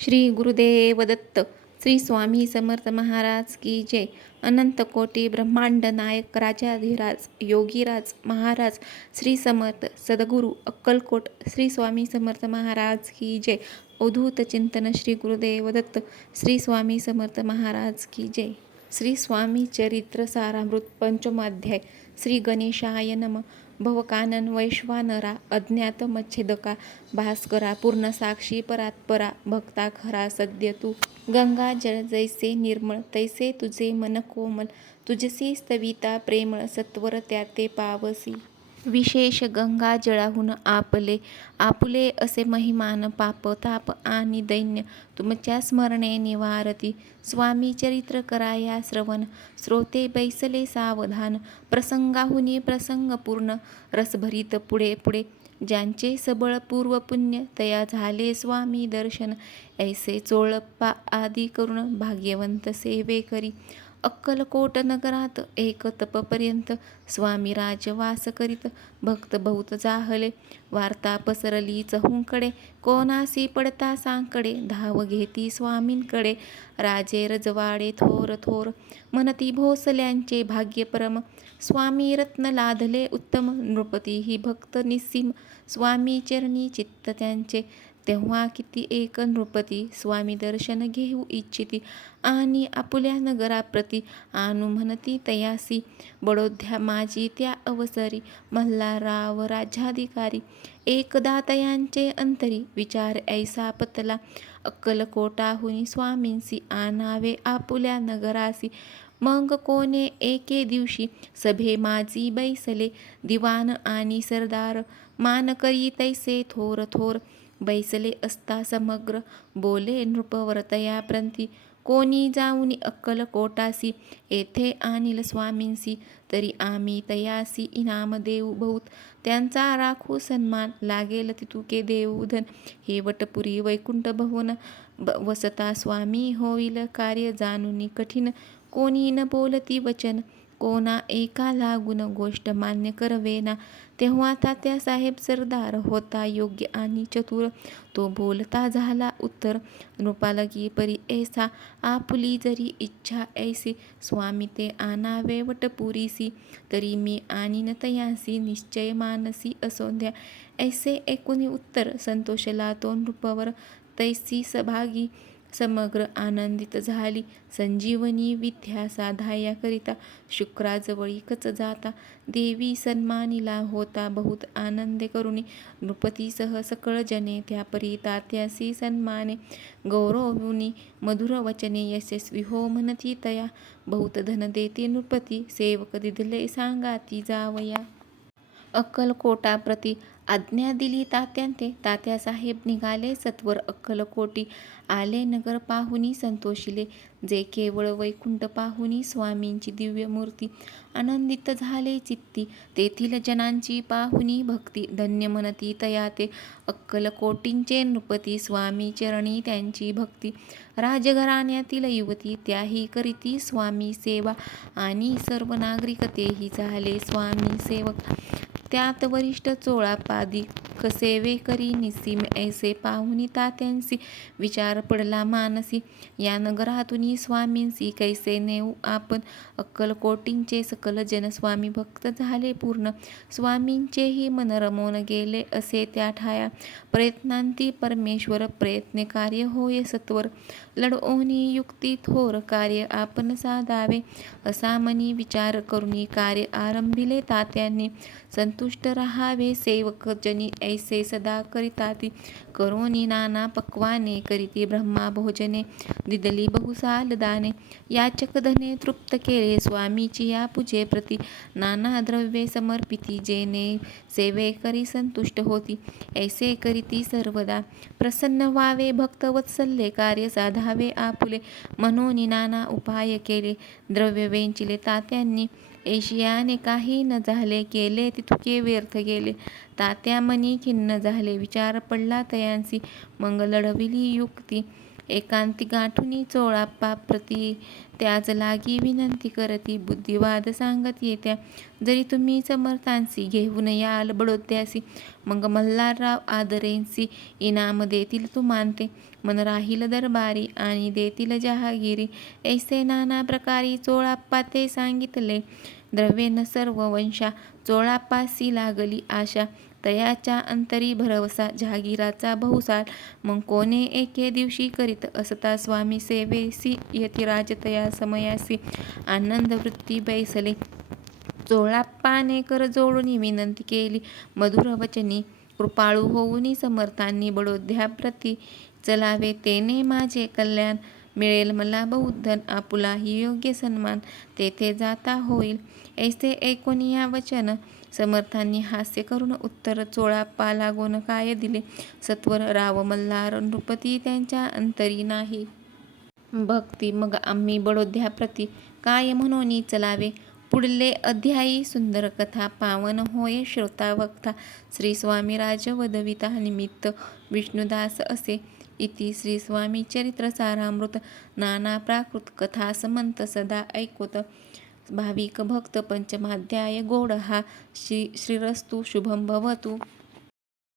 श्री गुरुदेव दत्त श्री स्वामी समर्थ महाराज की जय. अनंत कोटी ब्रह्मांड नायक राजाधिराज योगीराज महाराज श्री समर्थ सद्गुरू अक्कलकोट श्री स्वामी समर्थ महाराज की जय. अवधूत चिंतन श्री गुरुदेव दत्त श्री स्वामी समर्थ महाराज की जय. श्री स्वामी चरित्र सारामृत पंचमाध्याय श्री गणेशाय नम. भवकानन वैश्वानरा अज्ञात मच्छेदका भास्करा पूर्ण साक्षी परात्परा भक्ता खरा सद्य तू गंगा जळ जैसे निर्मळ तैसे तुझे मन कोमल तुझसी स्तविता प्रेमळ सत्वर त्या ते पावसी. विशेष गंगा जळाहून आपले आपुले असे महिमान पाप ताप आणि दैन्य तुमच्या स्मरणे निवारती. स्वामी चरित्र कराया श्रवण श्रोते बैसले सावधान प्रसंगाहुनी प्रसंग पूर्ण रसभरीत पुढे पुढे. ज्यांचे सबळ पूर्व पुण्य तया झाले स्वामी दर्शन ऐसे चोळप्पा आदी करून भाग्यवंत सेवे करी. अक्कलकोट नगरात एक तपपर्यंत स्वामी राजवास करीत भक्त बहुत जाहले. वार्ता पसरली चहूंकडे कोणासी पडता सांकडे धाव घेती स्वामींकडे. राजे रजवाडे थोर थोर मनती भोसल्यांचे भाग्यपरम. स्वामी रत्न लाधले उत्तम. नृपती ही भक्त निस्सीम. स्वामी चरणी चित्त त्यांचे. तेव्हा किती एक नृपती स्वामी दर्शन घेऊ इच्छिती. आणि आपुल्या नगराप्रती आणू म्हणती तयासी. बडोद्या माझी त्या अवसरी. मल्हारराव राज्याधिकारी. एकदा तयांचे अंतरी. विचार ऐसा पतला. अक्कलकोटाहुनी स्वामींसी आणावे आपुल्या नगरासी. मग कोणे एके दिवशी? सभे माझी बैसले. दिवान आणि सरदार. मान करी तैसे थोर थोर. बैसले असता समग्र बोले नृपवरतया तयाप्रंती कोणी जाऊनी अक्कलकोटासी येथे आणील स्वामींसी तरी आम्ही तयासी इनाम देऊ बहुत त्यांचा राखू सन्मान लागेल तितुके देऊधन. हे वटपुरी वैकुंठ भवन वसता स्वामी होईल कार्य जाणूनी कठीण. कोणी न बोलती वचन कोणा एका लागून गोष्ट मान्य करवेना. तेव्हा तात्यासाहेब सरदार होता योग्य आणि चतुर. तो बोलता झाला उत्तर नृपालगी परी ऐसा आपुली जरी इच्छा ऐसी स्वामी ते आणावे वटपुरीसी तरी मी आणीन तयासी निश्चय मानसी असोध्या ऐसे एकूणी उत्तर संतोषला तो नृपवर तैसी सभागी. समग्र आनंदित झाली. संजीवनी विद्या साधायाकरिता शुक्राजवळीकच जाता. देवी सन्मानिला होता बहुत आनंद करुणी. नृपतीसह सकळ जने त्या परी तात्यासी सन्माने. गौरवुनी मधुर वचने यशस्वी हो म्हणती तया. बहुत धन देते नृपती सेवक दिदले सांगाती जावया. अक्कलकोटाप्रती आज्ञा दिली तात्यांते. तात्यासाहेब निघाले सत्वर अक्कलकोटी आले नगर पाहुनी संतोषिले. जे केवळ वैकुंठ पाहुनी स्वामींची दिव्य मूर्ती. आनंदित झाले चित्ती. तेथील जनांची पाहुनी भक्ती. धन्य मनती तया ते. अक्कलकोटींचे नृपती. स्वामी चरणी त्यांची भक्ती. राजघराण्यातील युवती त्याही करीती स्वामी सेवा. आणि सर्व नागरिक तेही झाले स्वामी सेवक. त्यात वरिष्ठ चोळापादी. कसेवे करी निसीम. ऐसे पाहुनी तात्यांसी विचार पडला मानसी. या नगरातून स्वामींसी कैसे नेऊ आपण? अक्कलकोटींचे सकल जन स्वामी भक्त झाले पूर्ण. स्वामींचेही मन रमवून गेले असे त्या ठाया. प्रयत्नांती परमेश्वर प्रयत्ने कार्य होय सत्वर. लढवोनी युक्ती थोर कार्य आपण साधावे. असा मनी विचार करुनी कार्य आरंभिले तात्यांनी. संतुष्ट राहावे सेवक जनी ऐसे सदा करिताती. करोनी नाना पक्वाने करीती ब्रह्मा भोजने दिदली बहुसालदाने याचक धने तृप्त केले स्वामीची या पूजे प्रती। नाना द्रव्ये समर्पिती जेने सेवे करी संतुष्ट होती। ऐसे करीती सर्वदा। प्रसन्न व्हावे भक्त वत्सल्ये कार्य साधावे आपुले। मनोनी नाना उपाय केले। द्रव्य वेंचिले तात्यांनी। एशियाने काही न झाले केले तितके व्यर्थ गेले. तात्या मनी खिन्न झाले. विचार पडला तयांसी. मग लढविली युक्ती. एकांती गाठुनी चोळाप्पा प्रती. त्याज लागी विनंती करती. बुद्धिवाद सांगत येत्या. जरी तुम्ही समर्थांसी घेऊन याल बडोद्यासी. मग मल्हारराव आदरेंसी. इनाम देतील तू मानते. मन राहील दरबारी आणि देतील जहागिरी. ऐसे नाना प्रकारी चोळाप्पा ते सांगितले. द्रव्येन सर्व वंशा चोळाप्पासी लागली आशा. तयाच्या अंतरी भरवसा जहागीराचा बहुसार. मग कोणे एके दिवशी करीत? असता स्वामी सेवेसी यतिराजतया समयासी. आनंद वृत्ती बैसले. चोळाप्पाने कर जोडून विनंती केली. मधुर वचनी कृपाळू होऊनी समर्थांनी बडोद्याप्रती चलावे. तेने माझे कल्याण. मिळेल. मला बहुधन आपुलाही योग्य सन्मान तेथे जाता होईल. ऐसे ऐकून या वचन समर्थांनी हास्य करून उत्तर चोळाप्पा लागून काय दिले. सत्वर राव मल्हार नृपती त्यांच्या अंतरी नाही. भक्ती मग आम्ही बडोद्याप्रती काय म्हणून चलावे? पुढले अध्यायी सुंदर कथा पावन होय श्रोता वक्ता श्री स्वामी राजवदविता निमित्त विष्णुदास असे. इति श्री स्वामी चरित्र सारामृत नाना प्राकृत कथा समंत सदा ऐकोत। भाविक भक्त पंचमाध्याय गोड हा श्री श्रीरस्तु शुभम भवतु।